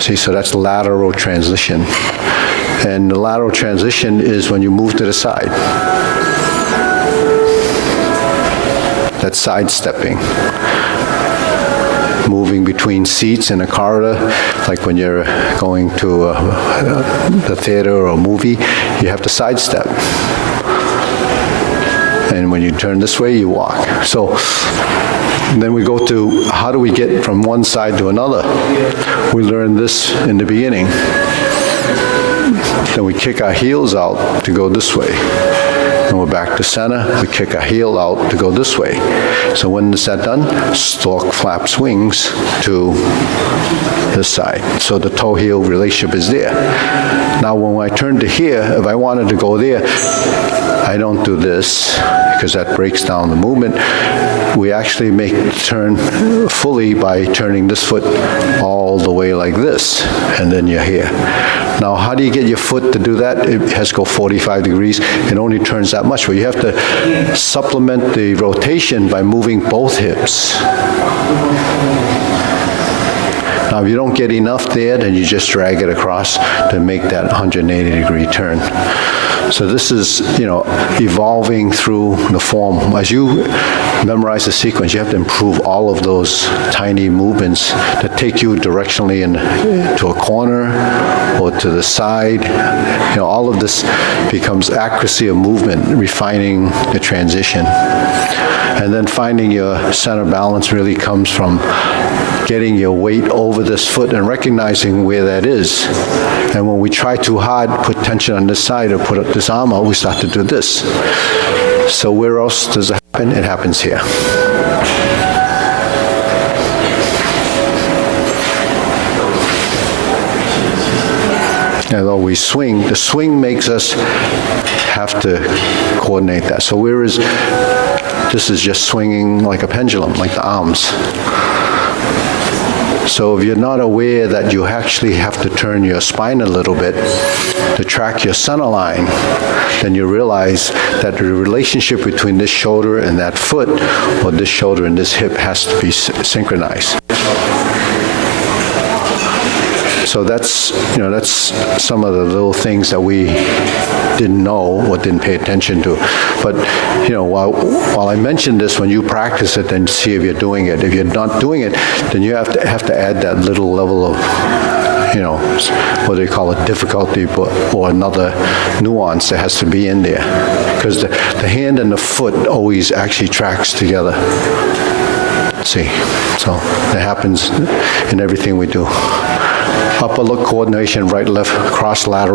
See, so that's lateral transition. And the lateral transition is when you move to the side. That's sidestepping. Moving between seats in a corridor, like when you're going to the theater or a movie, you have to sidestep. And when you turn this way, you walk. So then we go to how do we get from one side to another? We learned this in the beginning. Then we kick our heels out to go this way. And we're back to center, we kick our heel out to go this way. So when is that done? Stork flaps wings to this side. So the toe-heel relationship is there. Now when I turn to here, if I wanted to go there, I don't do this because that breaks down the movement. We actually make the turn fully by turning this foot all the way like this, and then you're here. Now, how do you get your foot to do that? It has to go 45 degrees. It only turns that much, but you have to supplement the rotation by moving both hips. Now, if you don't get enough there, then you just drag it across to make that 180-degree turn. So this is, evolving through the form. As you memorize the sequence, you have to improve all of those tiny movements that take you directionally to a corner or to the side. All of this becomes accuracy of movement, refining the transition. And then finding your center balance really comes from getting your weight over this foot and recognizing where that is. And when we try too hard, put tension on this side or put up this arm out, we start to do this. So where else does it happen? It happens here. Although we swing, the swing makes us have to coordinate that. So whereas this is just swinging like a pendulum, like the arms. So if you're not aware that you actually have to turn your spine a little bit to track your center line, then you realize that the relationship between this shoulder and that foot, or this shoulder and this hip, has to be synchronized. So that's some of the little things that we didn't know or didn't pay attention to. But, while I mention this, when you practice it, then see if you're doing it. If you're not doing it, then you have to add that little level of, what do you call it, difficulty, or another nuance that has to be in there. Because the hand and the foot always actually tracks together. See, so that happens in everything we do. Upper look coordination, right, left, cross lateral.